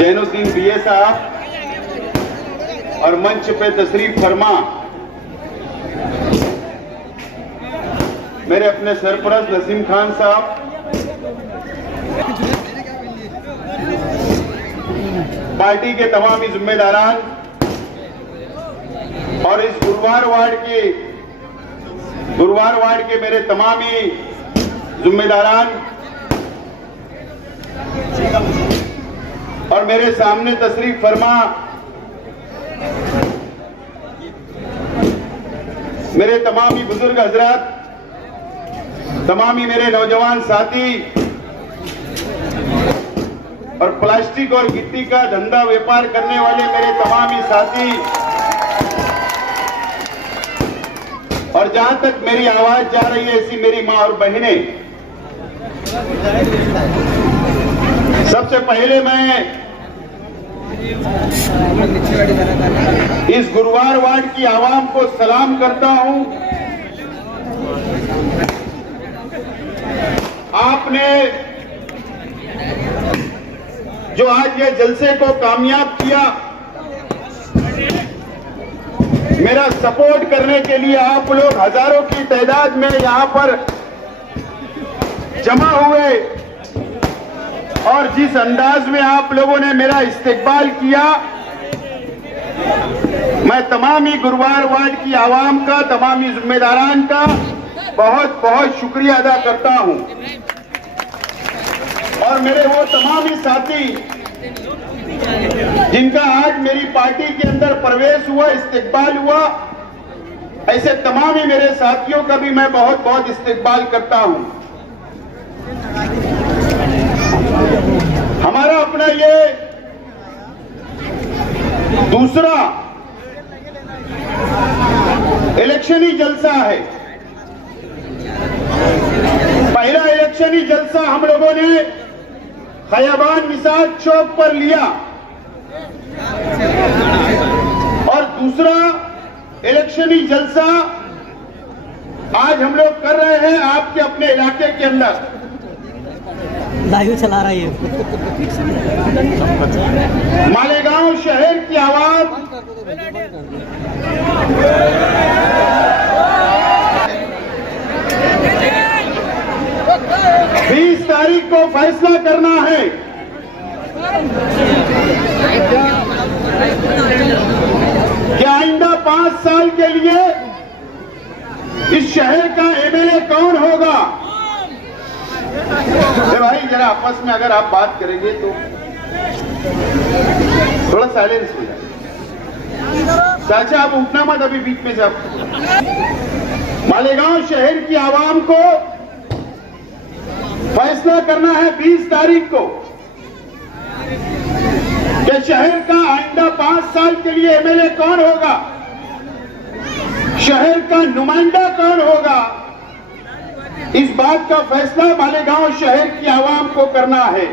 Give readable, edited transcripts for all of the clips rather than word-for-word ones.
Zainuddin BA साहब और मंच पे तशरीफ फरमा मेरे अपने सरपरस्त नसीम खान साहब, पार्टी के तमामी जिम्मेदारान और इस गुरुवार वार्ड के मेरे तमामी जिम्मेदारान और मेरे सामने तशरीफ फरमा मेरे तमामी बुजुर्ग हजरात, तमामी मेरे नौजवान साथी और प्लास्टिक और गिट्टी का धंधा व्यापार करने वाले मेरे तमामी साथी, और जहां तक मेरी आवाज जा रही है ऐसी मेरी मां और बहनें, सबसे पहले मैं इस गुरुवार वार्ड की आवाम को सलाम करता हूं। आपने जो आज ये जलसे को कामयाब किया, मेरा सपोर्ट करने के लिए आप लोग हजारों की तादाद में यहां पर जमा हुए और जिस अंदाज में आप लोगों ने मेरा इस्तकबाल किया, मैं तमामी गुरुवार वार्ड की आवाम का, तमामी जिम्मेदारान का बहुत बहुत शुक्रिया अदा करता हूं। और मेरे वो तमामी साथी जिनका आज मेरी पार्टी के अंदर प्रवेश हुआ, इस्तकबाल हुआ, ऐसे तमामी मेरे साथियों का भी मैं बहुत बहुत इस्तकबाल करता हूं। हमारा अपना ये दूसरा इलेक्शनी जलसा है। पहला इलेक्शनी जलसा हम लोगों ने खयाबान निसार चौक पर लिया और दूसरा इलेक्शनी जलसा आज हम लोग कर रहे हैं आपके अपने इलाके के अंदर। लाइव चला रही है। मालेगांव शहर की आवाम बीस तारीख को फैसला करना है कि आइंदा 5 साल के लिए इस शहर का एमएलए कौन होगा। भाई जरा आपस में अगर आप बात करेंगे तो थोड़ा साइलेंस हो जाए। चाचा आप उठना मत अभी बीच में से। आप मालेगांव शहर की आवाम को फैसला करना है 20 तारीख को कि शहर का आइंदा 5 साल के लिए एमएलए कौन होगा, शहर का नुमाइंदा कौन होगा। इस बात का फैसला मालेगांव शहर की आवाम को करना है।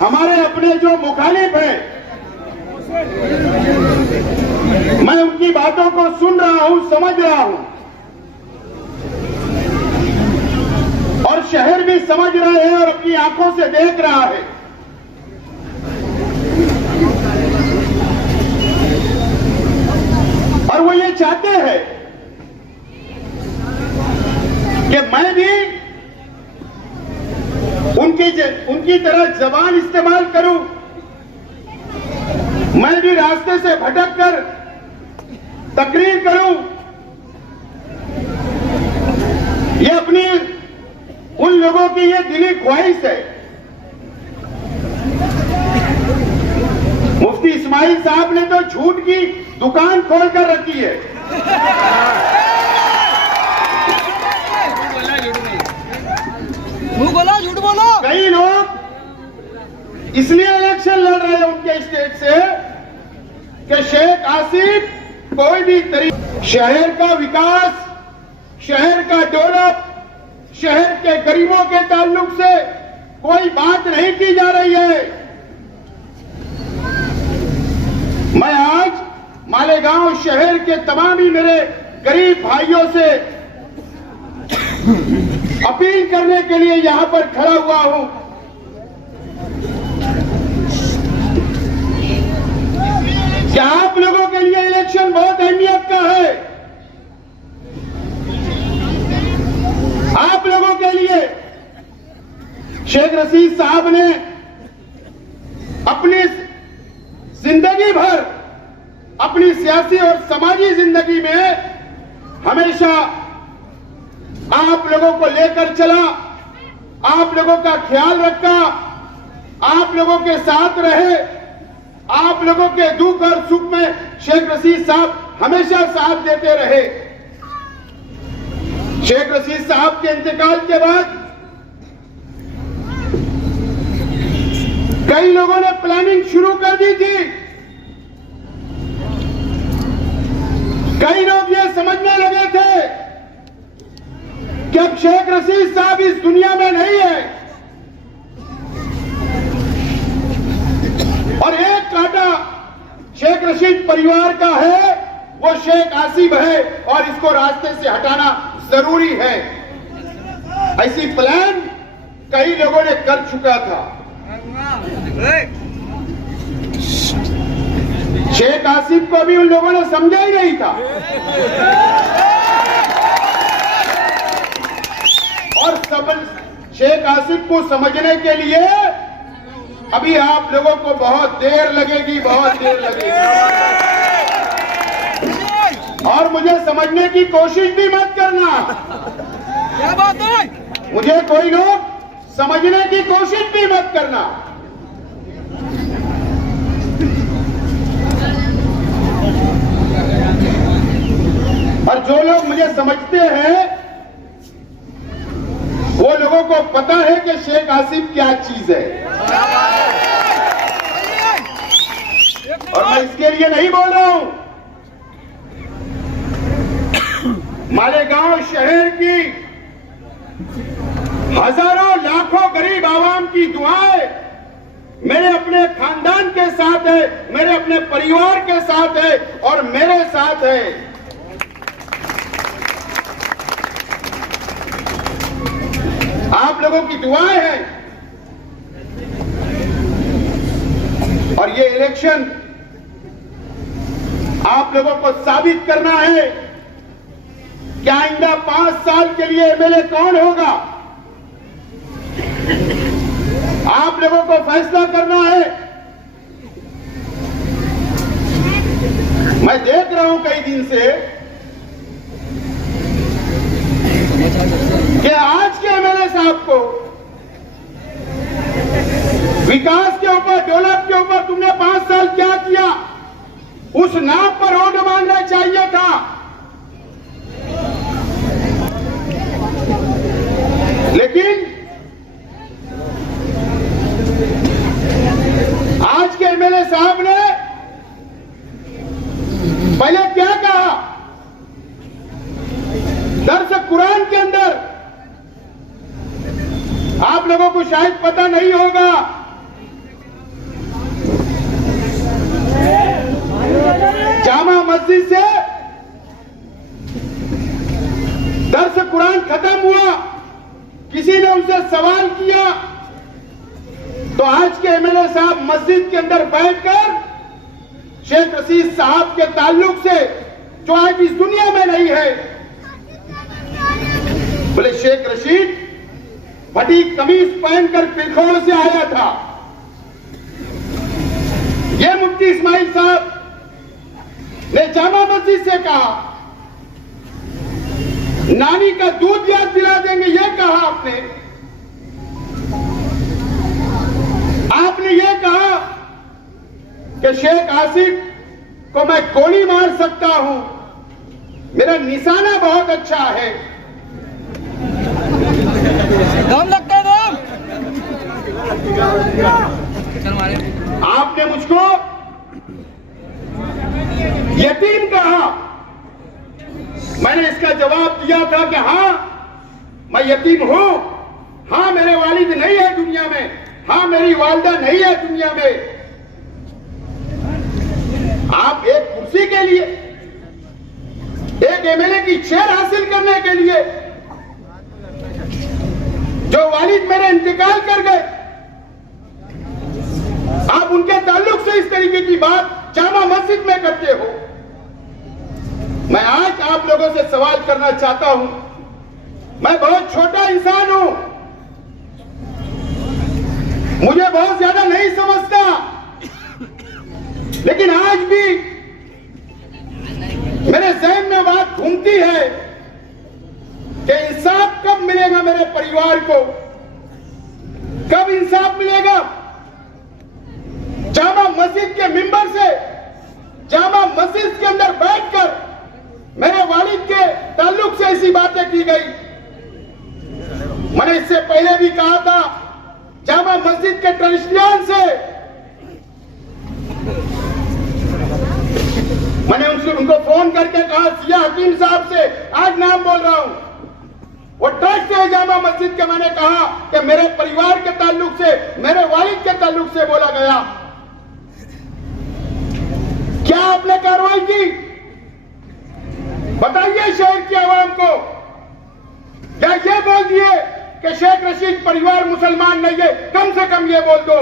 हमारे अपने जो मुखालिफ हैं, मैं उनकी बातों को सुन रहा हूं, समझ रहा हूं और शहर भी समझ रहा है और अपनी आंखों से देख रहा है। और वो ये चाहते हैं कि मैं भी उनकी तरह जबान इस्तेमाल करूं, मैं भी रास्ते से भटक कर तकरीर करूं। ये अपनी उन लोगों की ये दिली ख्वाहिश है। मुफ्ती इस्माइल साहब ने तो झूठ की दुकान खोल कर रखी है। झूठ बोलो। कई लोग इसलिए इलेक्शन लड़ रहे हैं उनके स्टेट से कि शेख आसिफ कोई भी तरीके शहर का विकास, शहर का डेवलप, शहर के गरीबों के ताल्लुक से कोई बात नहीं की जा रही है। मैं आज मालेगांव शहर के तमाम ही मेरे गरीब भाइयों से अपील करने के लिए यहां पर खड़ा हुआ हूं। क्या आप लोगों के लिए इलेक्शन बहुत अहमियत का है? आप लोगों के लिए शेख रशीद साहब ने अपनी जिंदगी भर, अपनी सियासी और समाजी जिंदगी में हमेशा आप लोगों को लेकर चला, आप लोगों का ख्याल रखा, आप लोगों के साथ रहे, आप लोगों के दुख और सुख में शेख रशीद साहब हमेशा साथ देते रहे। शेख रशीद साहब के इंतकाल के बाद कई लोगों ने प्लानिंग शुरू कर दी थी। कई लोग ये समझने लगे थे कि अब शेख रशीद साहब इस दुनिया में नहीं है और एक कांटा शेख रशीद परिवार का है, वो शेख आसिफ है और इसको रास्ते से हटाना जरूरी है। ऐसी प्लान कई लोगों ने कर चुका था। शेख आसिफ को भी उन लोगों ने समझा ही नहीं था और शेख आसिफ को समझने के लिए अभी आप लोगों को बहुत देर लगेगी, बहुत देर लगेगी। और मुझे समझने की कोशिश भी मत करना। क्या बात है? मुझे कोई लोग समझने की कोशिश भी मत करना। और जो लोग मुझे समझते हैं वो लोगों को पता है कि शेख आसिफ क्या चीज है। और मैं इसके लिए नहीं बोल रहा हूं। मालेगांव शहर की हजारों लाखों गरीब आवाम की दुआएं मेरे अपने खानदान के साथ है, मेरे अपने परिवार के साथ है और मेरे साथ है। आप लोगों की दुआएं हैं और ये इलेक्शन आप लोगों को साबित करना है कि आइंदा 5 साल के लिए एमएलए कौन होगा। आप लोगों को फैसला करना है। मैं देख रहा हूं कई दिन से कि आज के एमएलए साहब को विकास के ऊपर, डेवलप के ऊपर तुमने 5 साल क्या किया, उस नाम पर वोट मांगना चाहिए था। लेकिन आज के एमएलए साहब ने पहले क्या कहा, दर्स कुरान के अंदर आप लोगों को शायद पता नहीं होगा, जामा मस्जिद से दर्स कुरान खत्म हुआ, किसी ने उनसे सवाल किया तो आज के एमएलए साहब मस्जिद के अंदर बैठकर शेख रशीद साहब के ताल्लुक से, जो आज इस दुनिया में नहीं है, बोले शेख रशीद फटी कमीज पहनकर पिरखोड़ से आया था। ये मुफ्ती इस्माइल साहब ने जामा मस्जिद से कहा, नानी का दूध याद दिला देंगे, यह कहा आपने। आपने यह कहा कि शेख आसिफ को मैं गोली मार सकता हूं, मेरा निशाना बहुत अच्छा है। दम लगता है, दम। आपने मुझको यतीम कहा। मैंने इसका जवाब दिया था कि हां मैं यतीम हूं, हां मेरे वालिद नहीं है दुनिया में, हां मेरी वालिदा नहीं है दुनिया में। आप एक कुर्सी के लिए, एक एमएलए की चेयर हासिल करने के लिए वालिद मेरे इंतकाल कर गए, आप उनके ताल्लुक से इस तरीके की बात जामा मस्जिद में करते हो। मैं आज आप लोगों से सवाल करना चाहता हूं, मैं बहुत छोटा इंसान हूं, मुझे बहुत ज्यादा नहीं समझता, लेकिन आज भी मेरे जहन में बात घूमती है कि इंसाफ कब मिलेगा मेरे परिवार को, कब इंसाफ मिलेगा। जामा मस्जिद के मिंबर से, जामा मस्जिद के अंदर बैठकर मेरे वालिद के ताल्लुक से ऐसी बातें की गई। मैंने इससे पहले भी कहा था, जामा मस्जिद के ट्रस्टियन से मैंने उनको फोन करके कहा, सिया हकीम साहब से आज नाम बोल रहा हूं, वो ट्रस्ट है जामा मस्जिद के, मैंने कहा कि मेरे परिवार के ताल्लुक से, मेरे वालिद के ताल्लुक से बोला गया। क्या आपने कार्रवाई की? बताइए शहर की आवाम को। क्या ये बोल दिए कि शेख रशीद परिवार मुसलमान नहीं है? कम से कम ये बोल दो।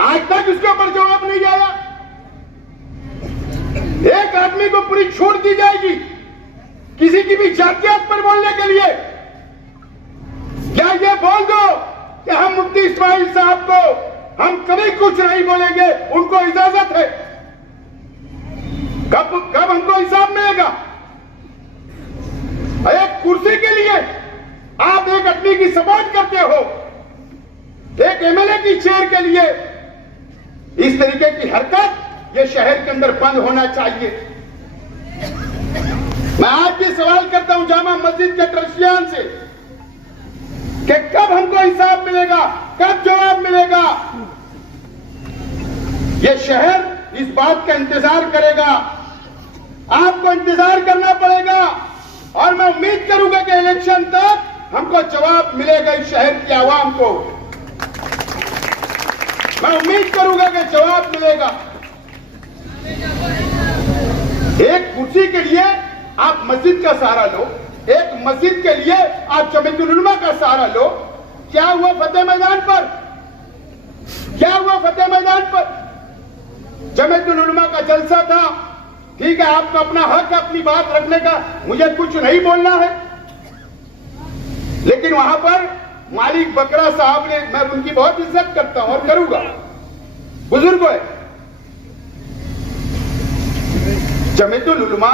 आज तक इसके ऊपर जवाब नहीं आया। एक आदमी को पूरी छूट दी जाएगी किसी की भी जातियात पर बोलने के लिए। क्या ये बोल दो कि हम मुफ्ती इस्माइल साहब को हम कभी कुछ नहीं बोलेंगे, उनको इजाजत है। कब हमको इंसाफ मिलेगा? एक कुर्सी के लिए आप एक आदमी की सपोर्ट करते हो, एक एमएलए की चेयर के लिए इस तरीके की हरकत ये शहर के अंदर बंद होना चाहिए। मैं आज भी सवाल करता हूं जामा मस्जिद के ट्रस्टियन से कि कब हमको इंसाफ मिलेगा, कब जवाब मिलेगा। ये शहर इस बात का इंतजार करेगा, आपको इंतजार करना पड़ेगा, और मैं उम्मीद करूंगा कि इलेक्शन तक हमको जवाब मिलेगा इस शहर की आवाम को। मैं उम्मीद करूंगा कि जवाब मिलेगा। एक कुर्सी के लिए आप मस्जिद का सहारा लो, एक मस्जिद के लिए आप जमीयतुल उलमा का सहारा लो। क्या हुआ फतेह मैदान पर? क्या हुआ फतेह मैदान पर? जमीयतुल उलमा का जलसा था, ठीक है, आपका अपना हक है अपनी बात रखने का, मुझे कुछ नहीं बोलना है, लेकिन वहां पर मालिक बकरा साहब ने, मैं उनकी बहुत इज्जत करता हूं और करूंगा, बुजुर्ग है। जमीयतुल उलमा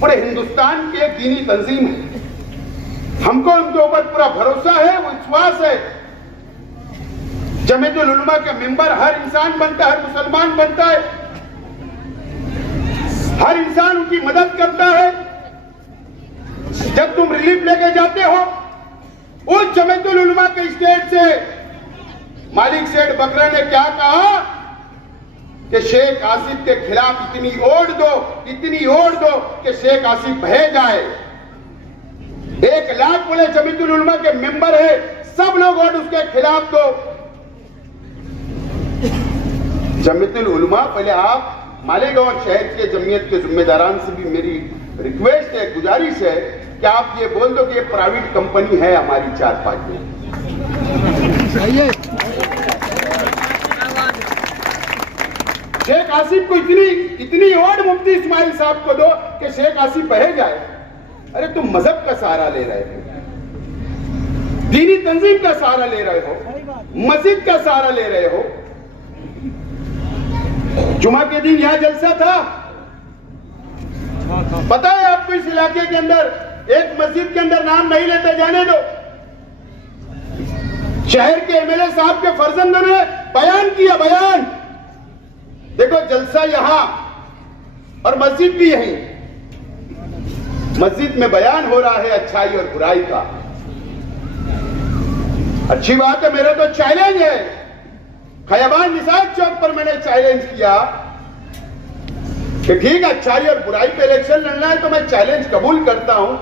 पूरे हिंदुस्तान की एक दीनी तंजीम है, हमको उनके ऊपर पूरा भरोसा है, विश्वास है। जमीयतुल उलमा के मेंबर हर इंसान बनता है, हर मुसलमान बनता है, हर इंसान उनकी मदद करता है। जब तुम रिलीफ लेके जाते हो, उस जमीयतुल उलमा के स्टेट से मालिक सेठ बकरा ने क्या कहा कि शेख आसिफ के खिलाफ इतनी ओढ़ दो कि शेख आसिफ बह जाए। 1 लाख बोले जमीयतुल उलमा के मेंबर है, सब लोग वोट उसके खिलाफ दो। जमीयतुल उलमा, पहले आप मालेगांव शहर के जमीयत के जिम्मेदारान से भी मेरी रिक्वेस्ट है, गुजारिश है कि आप ये बोल दो कि ये प्राइवेट कंपनी है हमारी 4-5 में। शेख आसिफ को इतनी ओढ़ मुफ्ती इस्माइल साहब को दो कि शेख आसिफ बह जाए। अरे तुम मजहब का सहारा ले रहे हो, दीनी तंजीम का सहारा ले रहे हो, मस्जिद का सहारा ले रहे हो। जुमा के दिन यहां जलसा था, पता है आपको इस इलाके के अंदर एक मस्जिद के अंदर नाम नहीं लेते, जाने दो। शहर के एमएलए साहब के फर्जंदों ने बयान किया, बयान देखो, जलसा यहां और मस्जिद भी यहीं, मस्जिद में बयान हो रहा है अच्छाई और बुराई का। अच्छी बात है, मेरा तो चैलेंज है, खयाबान निसार चौक पर मैंने चैलेंज किया कि ठीक है, अच्छाई और बुराई पे इलेक्शन लड़ना है तो मैं चैलेंज कबूल करता हूं।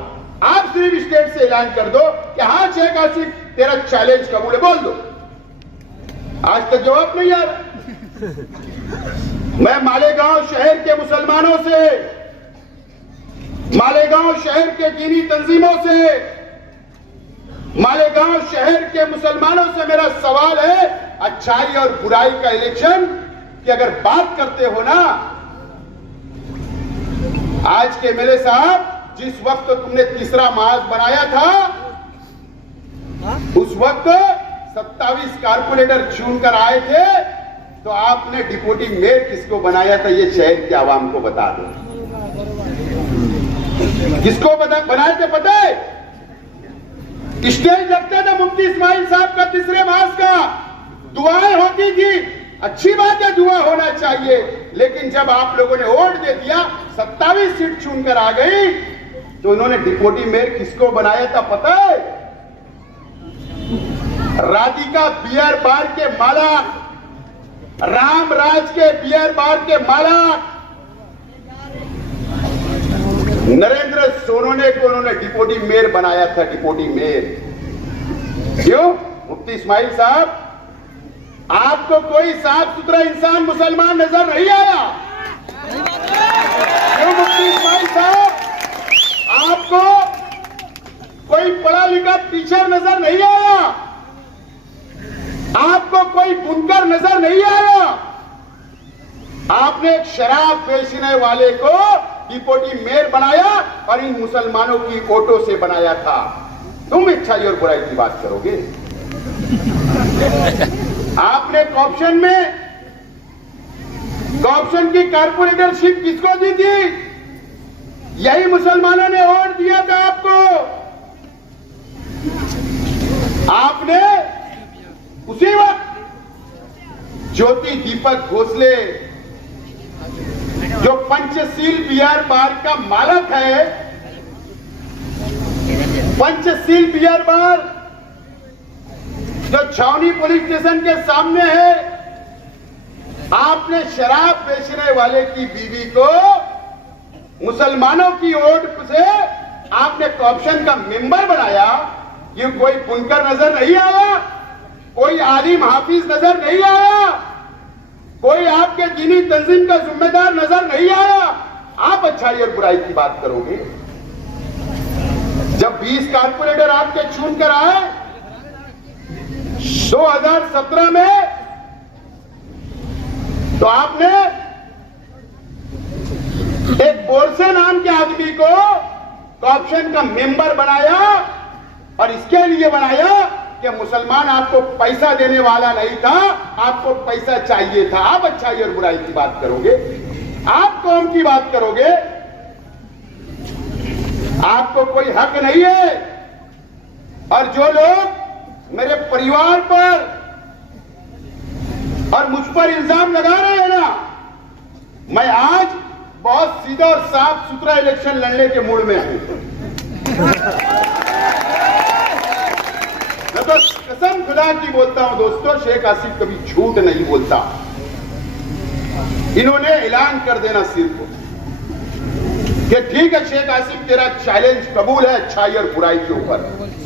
आप सिर्फ स्टेट से ऐलान कर दो कि हाँ शेख आसिफ तेरा चैलेंज कबूल है, बोल दो। आज तक जवाब नहीं आ रहा। मैं मालेगांव शहर के मुसलमानों से, मालेगांव शहर के दीनी तंजीमों से, मालेगांव शहर के मुसलमानों से मेरा सवाल है, अच्छाई और बुराई का इलेक्शन की अगर बात करते हो ना, आज के एमएलए साहब, जिस वक्त तुमने तीसरा महाज बनाया था, उस वक्त 27 कारपोरेटर चुनकर आए थे, तो आपने डिप्टी मेयर किसको बनाया था, ये शहर के आवाम को बता दो। किसको बनाए थे पता है? स्टेज लगता था मुफ्ती इस्माइल साहब का तीसरे मास का, दुआएं होती थी, अच्छी बात है, दुआ होना चाहिए, लेकिन जब आप लोगों ने वोट दे दिया, 27 सीट चुनकर आ गई, तो उन्होंने डिप्टी मेयर किसको बनाया था पता है? राधिका बियर बार के मालिक, रामराज के बियर बार के मालिक नरेंद्र सोनोने को उन्होंने डिप्टी मेयर बनाया था, डिप्टी मेयर। क्यों? मुफ्ती इस्माइल साहब, आपको कोई साफ सुथरा इंसान मुसलमान नजर नहीं आया? क्यों मुफ्ती इस्माइल साहब, आपको कोई पढ़ा लिखा टीचर नजर नहीं आया? आपको कोई बुनकर नजर नहीं आया? आपने एक शराब बेचने वाले को डिप्टी मेयर बनाया और इन मुसलमानों की वोटों से बनाया था। तुम अच्छाई और बुराई की बात करोगे? आपने कॉर्पोरेशन की कारपोरेटरशिप किसको दी थी? यही मुसलमानों ने वोट दिया था आपको। आपने उसी वक्त ज्योति दीपक भोसले, जो पंचशील बियर बार का मालिक है, पंचशील बियर बार जो छावनी पुलिस स्टेशन के सामने है, आपने शराब बेचने वाले की बीवी को मुसलमानों की वोट से आपने कॉर्पोरेशन का मेंबर बनाया। ये कोई बुनकर नजर नहीं आया? कोई आलिम हाफिज नजर नहीं आया? कोई आपके दीनी तंजीम का जिम्मेदार नजर नहीं आया? आप अच्छाई और बुराई की बात करोगे? जब 20 कारपोरेटर आपके चुन कर आए 2017 में, तो आपने एक बोरसे नाम के आदमी को कॉर्पोरेशन का मेंबर बनाया, और इसके लिए बनाया कि मुसलमान आपको पैसा देने वाला नहीं था, आपको पैसा चाहिए था। आप अच्छाई और बुराई की बात करोगे? आप कौम की बात करोगे? आपको कोई हक नहीं है। और जो लोग मेरे परिवार पर और मुझ पर इल्जाम लगा रहे हैं ना, मैं आज बहुत सीधा और साफ सुथरा इलेक्शन लड़ने के मूड में हूं। मैं तो कसम खुदा की बोलता हूं दोस्तों, शेख आसिफ कभी झूठ नहीं बोलता। इन्होंने ऐलान कर देना सिर्फ कि ठीक है शेख आसिफ, तेरा चैलेंज कबूल है अच्छाई और बुराई के ऊपर।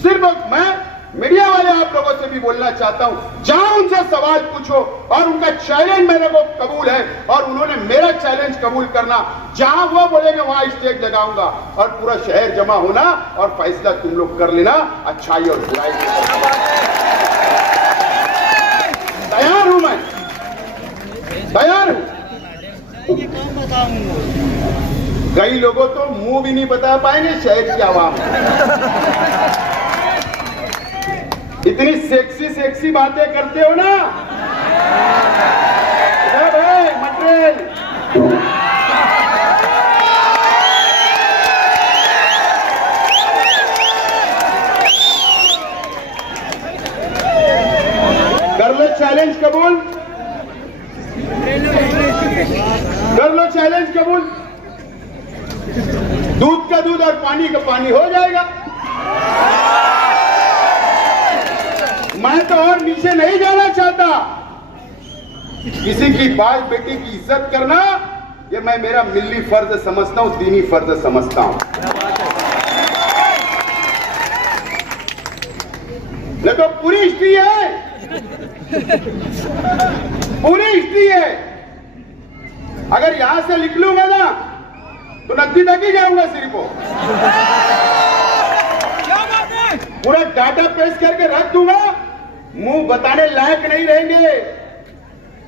सिर्फ मैं मीडिया वाले आप लोगों से भी बोलना चाहता हूं, जहां उनसे सवाल पूछो और उनका चैलेंज मेरे को कबूल है और उन्होंने मेरा चैलेंज कबूल करना, जहां वो बोलेंगे वहां स्टेज लगाऊंगा और पूरा शहर जमा होना और फैसला तुम लोग कर लेना अच्छाई और बुराई के। तैयार हूं, मैं तैयार हूं। कई लोगों तो मुंह भी नहीं बता पाएंगे शहर की आवाम। इतनी सेक्सी सेक्सी बातें करते हो ना भाई, मटेरियल कर लो चैलेंज कबूल, कर लो चैलेंज कबूल। दूध का दूध और पानी का पानी हो जाएगा। मैं तो और नीचे नहीं जाना चाहता। किसी की बाल बेटी की इज्जत करना ये मैं मेरा मिल्ली फर्ज समझता हूं, दीनी फर्ज समझता हूं। ये तो पूरी हिस्ट्री है, पूरी हिस्ट्री है। अगर यहां से लिख लूंगा ना तो नकदी तक ही जाऊंगा सिर्फ। पूरा डाटा पेश करके रख दूंगा, मुंह बताने लायक नहीं रहेंगे।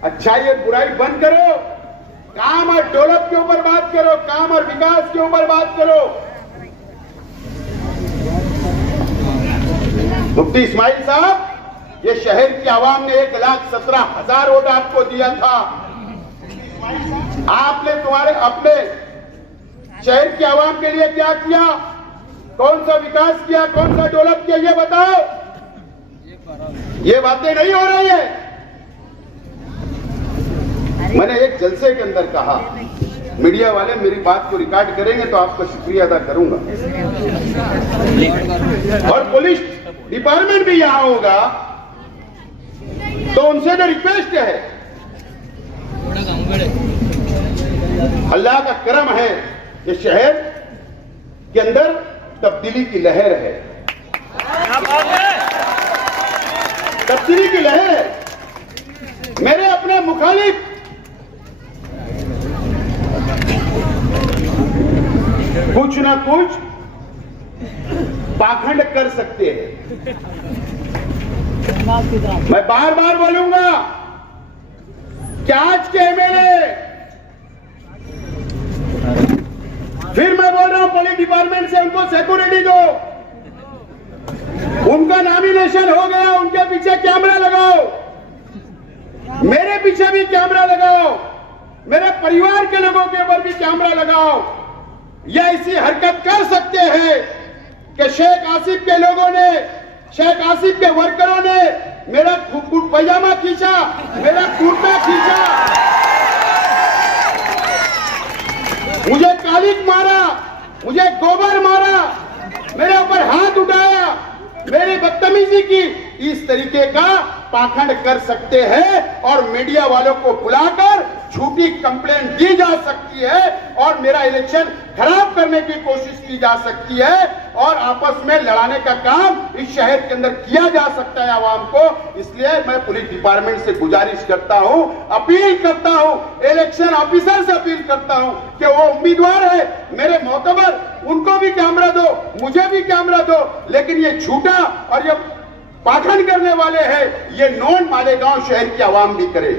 अच्छा ये बुराई बंद करो, काम और डेवलप के ऊपर बात करो, काम और विकास के ऊपर बात करो। मुफ्ती इस्माइल साहब, ये शहर की आवाम ने 1,17,000 वोट आपको दिया था। आपने तुम्हारे अपने शहर की आवाम के लिए क्या किया, कौन सा विकास किया, कौन सा डेवलप किया, ये बताओ। ये बातें नहीं हो रही है। मैंने एक जलसे के अंदर कहा, मीडिया वाले मेरी बात को रिकॉर्ड करेंगे तो आपका शुक्रिया अदा करूंगा, और पुलिस डिपार्टमेंट भी यहां होगा तो उनसे भी रिक्वेस्ट है। अल्लाह का करम है, ये शहर के अंदर तब्दीली की लहर है, तब्दीली की लहर है। मेरे अपने मुखालिफ कुछ ना कुछ पाखंड कर सकते हैं। मैं बार बार बोलूंगा कि आज के एमएलए, फिर मैं बोल रहा हूं पुलिस डिपार्टमेंट से उनको सिक्योरिटी दो, उनका नॉमिनेशन हो गया, उनके पीछे कैमरा लगाओ, मेरे पीछे भी कैमरा लगाओ, मेरे परिवार के लोगों के ऊपर भी कैमरा लगाओ। ये ऐसी हरकत कर सकते हैं कि शेख आसिफ के लोगों ने, शेख आसिफ के वर्करों ने मेरा पैजामा खींचा, मेरा कुर्ता खींचा, मुझे कालिक मारा, मुझे गोबर मारा, मेरे ऊपर हाथ उठाया, मेरी बदतमीजी की। इस तरीके का पाखंड कर सकते हैं और मीडिया वालों को बुलाकर झूठी कंप्लेंट दी जा सकती है और मेरा इलेक्शन खराब करने की कोशिश की जा सकती है और आपस में लड़ाने का काम इस शहर के अंदर किया जा सकता है आवाम को। इसलिए मैं पुलिस डिपार्टमेंट से गुजारिश करता हूं, अपील करता हूं, इलेक्शन ऑफिसर से अपील करता हूं कि वो उम्मीदवार है मेरे मोतबर, उनको भी कैमरा दो, मुझे भी कैमरा दो, लेकिन ये झूठा और ये पाखंड करने वाले हैं, ये नॉन मालेगांव शहर की आवाम भी करे।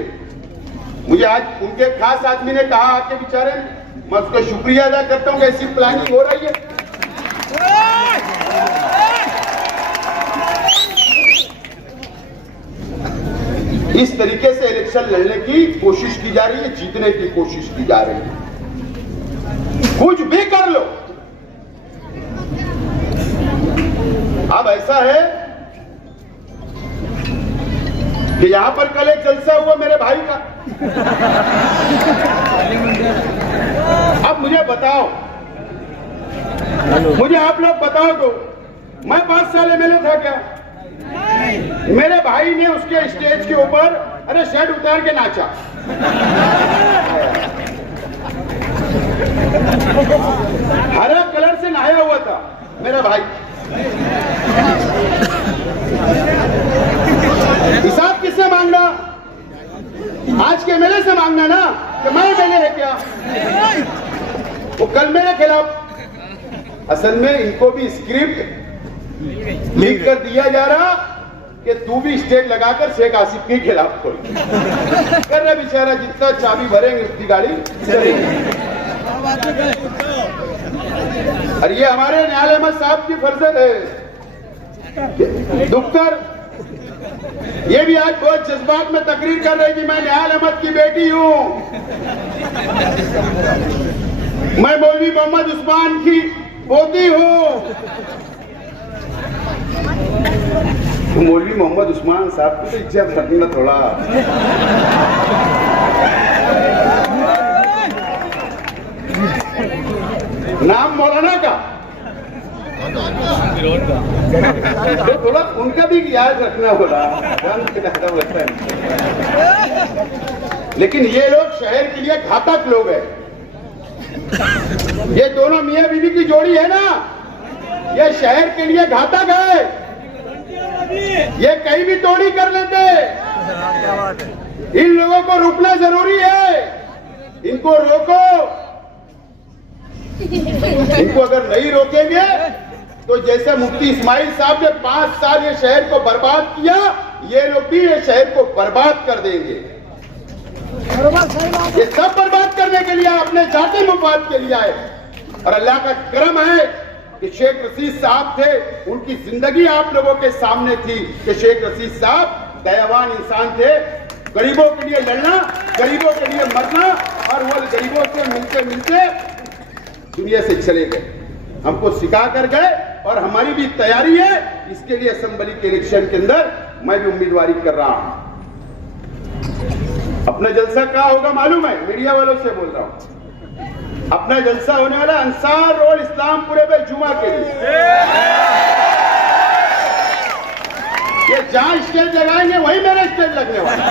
मुझे आज उनके खास आदमी ने कहा आके बेचारे, मैं उसका शुक्रिया अदा करता हूं कि ऐसी प्लानिंग हो रही है। इस तरीके से इलेक्शन लड़ने की कोशिश की जा रही है, जीतने की कोशिश की जा रही है। कुछ भी कर लो। अब ऐसा है कि यहां पर कल एक जलसा हुआ मेरे भाई का। अब मुझे बताओ, मुझे आप लोग बताओ तो, मैं 5 साल एमएलए था क्या? मेरे भाई ने उसके स्टेज के ऊपर अरे शर्ट उतार के नाचा। हरा कलर से नहाया हुआ था मेरा भाई। हिसाब किससे मांगना? आज के एमएलए से मांगना ना कि मैं एमएलए है क्या? वो कल मेरे खिलाफ, असल में इनको भी स्क्रिप्ट लिख कर दिया जा रहा कि तू भी स्टेज लगाकर शेख आसिफ के खिलाफ खोल कर रहा। बेचारा जितना चाबी भरेंगे उसकी गाड़ी चलेगी। और ये हमारे न्यायालय अहमद साहब की फर्जत है। दुखकर ये भी आज बहुत जज्बात में तकरीर कर रही थी, मैं न्यायालय अहमद की बेटी हूं, मैं मौलवी मोहम्मद उस्मान की पोती हूं। मौलवी मोहम्मद उस्मान साहब को तो इज्जत रखना थोड़ा। नाम मौलाना का तो थोड़ा उनका भी याद रखना होगा। लेकिन ये लोग शहर के लिए घातक लोग हैं। ये दोनों मियां बीवी की जोड़ी है ना, ये शहर के लिए घातक है। ये कहीं भी तोड़ी कर लेते। इन लोगों को रोकना जरूरी है। इनको रोको। इनको अगर नहीं रोकेंगे तो जैसे मुफ्ती इस्माइल साहब ने 5 साल ये शहर को बर्बाद किया, ये लोग भी ये शहर को बर्बाद कर देंगे। ये सब बर्बाद करने के लिए अपने जाति मुफाद के लिए आए। और अल्लाह का करम है कि शेख रशीद साहब थे, उनकी जिंदगी आप लोगों के सामने थी कि शेख रशीद साहब दयावान इंसान थे, गरीबों के लिए लड़ना, गरीबों के लिए मरना, और वो गरीबों से मिलते मिलते दुनिया से चले गए, हमको सिखा कर गए। और हमारी भी तैयारी है इसके लिए, असेंबली के इलेक्शन के अंदर मैं भी उम्मीदवारी कर रहा हूं। अपना जलसा क्या होगा मालूम है, मीडिया वालों से बोल रहा हूं, अपना जलसा होने वाला अंसार रोड इस्लामपुरे में जुमा के लिए। ये जहां स्टेज लगाएंगे वही मेरा स्टेज लगने वाला,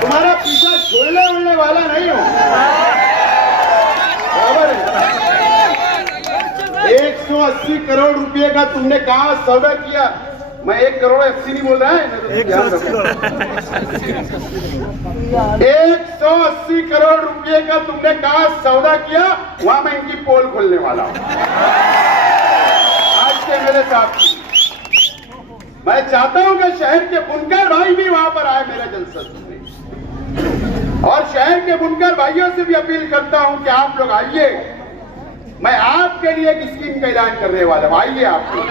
तुम्हारा पीछा छोड़ने उड़ने वाला नहीं हो, बराबर है। 180 करोड़ रुपए का तुमने कहा सौदा किया, मैं 1 करोड़ 80 नहीं बोल रहा है, 180 करोड़ रुपए का तुमने कहा सौदा किया, वहां मैं इनकी पोल खोलने वाला हूं आज के मेरे साथ। मैं चाहता हूं कि शहर के बुनकर भाई भी वहां पर आए मेरा जलसा सुनने, और शहर के बुनकर भाइयों से भी अपील करता हूं कि आप लोग आइए, मैं आपके लिए एक स्कीम का ऐलान करने वाला हूं, आइए आप लोग।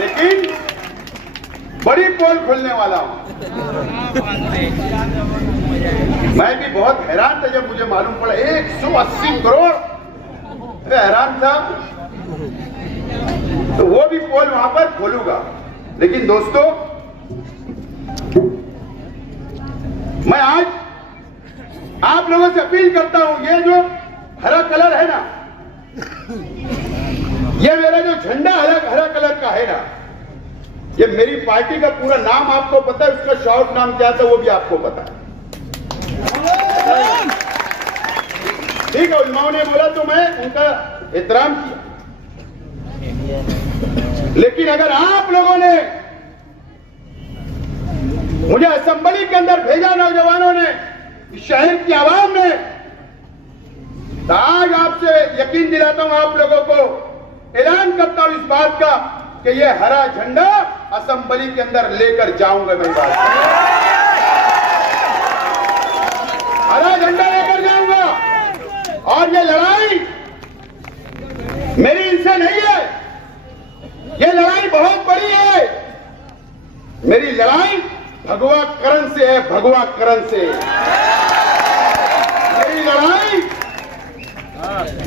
लेकिन बड़ी पोल खोलने वाला हूं। मैं भी बहुत हैरान था जब मुझे मालूम पड़ा 180 करोड़, अरे हैरान था। तो वो भी पोल वहां पर खोलूंगा। लेकिन दोस्तों, मैं आज आप लोगों से अपील करता हूं, ये जो हरा कलर है ना, ये मेरा जो झंडा हरा कलर का है ना, ये मेरी पार्टी का पूरा नाम आपको पता है, उसका शॉर्ट नाम क्या था वो भी आपको पता है। ठीक है, उलमाओं ने बोला तो मैं उनका एहतराम किया। लेकिन अगर आप लोगों ने मुझे असेंबली के अंदर भेजा, नौजवानों ने, शहर की आवाम ने, तो आज आपसे यकीन दिलाता हूं, आप लोगों को ऐलान करता हूं इस बात का कि ये हरा झंडा असेंबली के अंदर लेकर जाऊंगा। मैं बात हरा झंडा लेकर जाऊंगा, और ये लड़ाई मेरी इनसे नहीं है, ये लड़ाई बहुत बड़ी है। मेरी लड़ाई भगवा करण से है, भगवा करण से। मेरी लड़ाई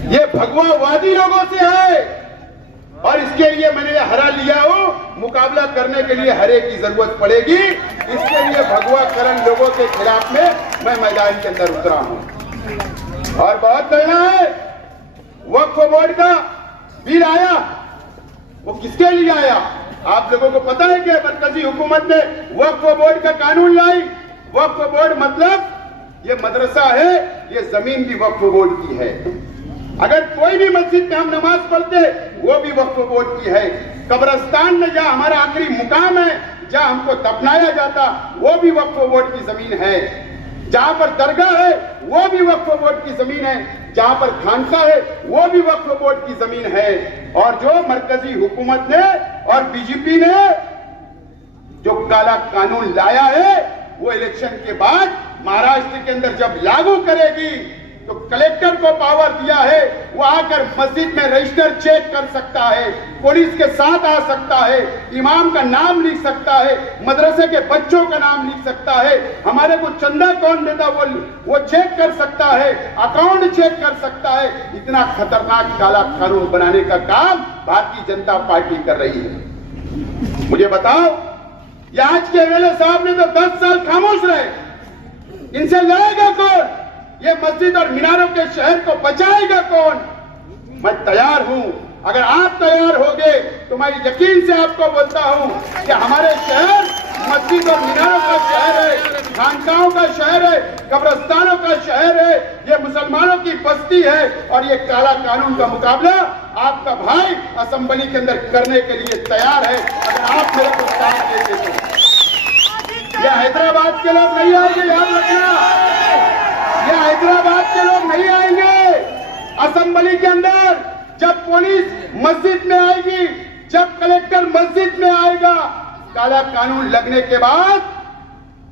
ये भगवावादी लोगों से है, और इसके लिए मैंने हरा लिया हो। मुकाबला करने के लिए हरे की जरूरत पड़ेगी, इसके लिए भगवा करण लोगों के खिलाफ में मैं मैदान के अंदर उतरा हूं। और बहुत लड़ना है। वक्फ बोर्ड का बिल आया, वो किसके लिए आया? आप लोगों को पता है कि मरकजी हुकूमत ने वक्फ बोर्ड का कानून लाई। वक्फ बोर्ड मतलब ये मदरसा है, ये जमीन भी वक्फ बोर्ड की है। अगर कोई भी मस्जिद में हम नमाज पढ़ते, वो भी वक्फ बोर्ड की है। कब्रिस्तान में जहां हमारा आखिरी मुकाम है, जहां हमको दफनाया जाता, वो भी वक्फ बोर्ड की जमीन है। जहां पर दरगाह है, वो भी वक्फ बोर्ड की जमीन है। जहां पर खानका है, वो भी वक्फ बोर्ड की जमीन है। और जो मरकजी हुकूमत ने और बीजेपी ने जो काला कानून लाया है, वो इलेक्शन के बाद महाराष्ट्र के अंदर जब लागू करेगी, तो कलेक्टर को पावर दिया है, वो आकर मस्जिद में रजिस्टर चेक कर सकता है, पुलिस के साथ आ सकता है, इमाम का नाम लिख सकता है, मदरसे के बच्चों का नाम लिख सकता है, हमारे को चंदा कौन देता वो चेक कर सकता है, अकाउंट चेक कर सकता है। इतना खतरनाक काला कानून बनाने का काम भारतीय जनता पार्टी कर रही है। मुझे बताओ, ये आज के एमएलए साहब ने तो 10 साल खामोश रहे, इनसे लड़ेगा कौन? ये मस्जिद और मीनारों के शहर को बचाएगा कौन? मैं तैयार हूं। अगर आप तैयार होगे तो मैं यकीन से आपको बोलता हूं कि हमारे शहर मस्जिद और मीनारों का शहर है, खानकाहों का शहर है, कब्रिस्तानों का शहर है, ये मुसलमानों की बस्ती है। और ये काला कानून का मुकाबला आपका भाई असेंबली के अंदर करने के लिए तैयार है, अगर आप मेरे को साथ देते तो। ये हैदराबाद के लोग नहीं आएंगे, याद रखना, ये हैदराबाद के लोग नहीं आएंगे, असेंबली के अंदर जब पुलिस मस्जिद में आएगी, जब कलेक्टर मस्जिद में आएगा, काला कानून लगने के बाद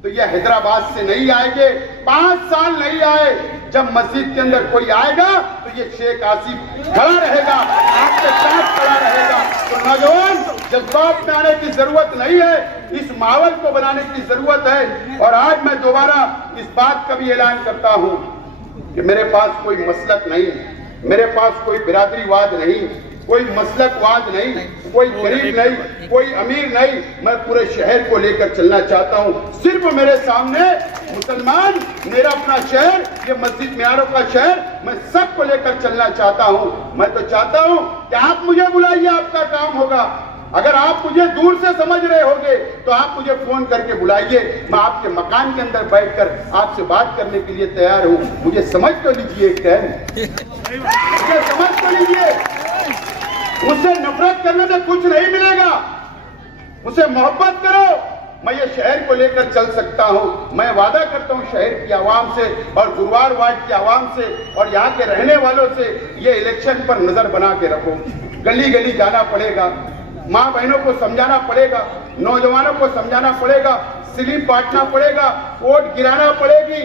तो ये हैदराबाद से नहीं आएंगे, 5 साल नहीं आए। जब मस्जिद के अंदर कोई आएगा तो ये शेख आसिफ खड़ा रहेगा, आपके साथ खड़ा रहेगा। तो नौजवान, जज्बात में आने की जरूरत नहीं है, इस माहौल को बनाने की जरूरत है। और आज मैं दोबारा इस बात का भी ऐलान करता हूं कि मेरे पास कोई मसलक नहीं, मेरे पास कोई बिरादरीवाद नहीं, कोई मसलकवाद नहीं, कोई गरीब नहीं, कोई अमीर नहीं। मैं पूरे शहर को लेकर चलना चाहता हूं। सिर्फ मेरे सामने मुसलमान, मेरा अपना शहर, ये मस्जिद मियारों का शहर, मैं सबको लेकर चलना चाहता हूं। मैं तो चाहता हूं कि आप मुझे बुलाइए, आपका काम होगा। अगर आप मुझे दूर से समझ रहे होंगे तो आप मुझे फोन करके बुलाइए, मैं आपके मकान के अंदर बैठकर आपसे बात करने के लिए तैयार हूं। मुझे समझ तो लीजिए, मुझे समझ तो लीजिए। मुझसे नफरत करने से कुछ नहीं मिलेगा, मुझसे मोहब्बत करो। मैं ये शहर को लेकर चल सकता हूं। मैं वादा करता हूं शहर की आवाम से और गुरुवार वार्ड की आवाम से और यहाँ के रहने वालों से, ये इलेक्शन पर नजर बना के रखो। गली गली जाना पड़ेगा, माँ बहनों को समझाना पड़ेगा, नौजवानों को समझाना पड़ेगा, स्लिप बांटना पड़ेगा, वोट गिराना पड़ेगी।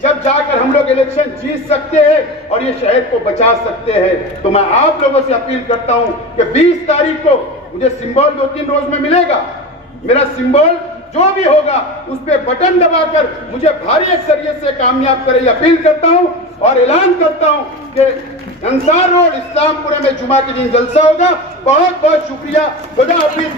जब जाकर हम लोग इलेक्शन जीत सकते हैं और ये शहर को बचा सकते हैं। तो मैं आप लोगों से अपील करता हूं कि 20 तारीख को मुझे सिंबल 2-3 रोज में मिलेगा। मेरा सिंबल जो भी होगा उस पे बटन दबाकर मुझे भारी अक्सरियत से कामयाब करे, अपील करता हूं और ऐलान करता हूं कि अंसार रोड इस्लामपुर में जुमा के दिन जलसा होगा। बहुत बहुत शुक्रिया। खुदा हाफिज।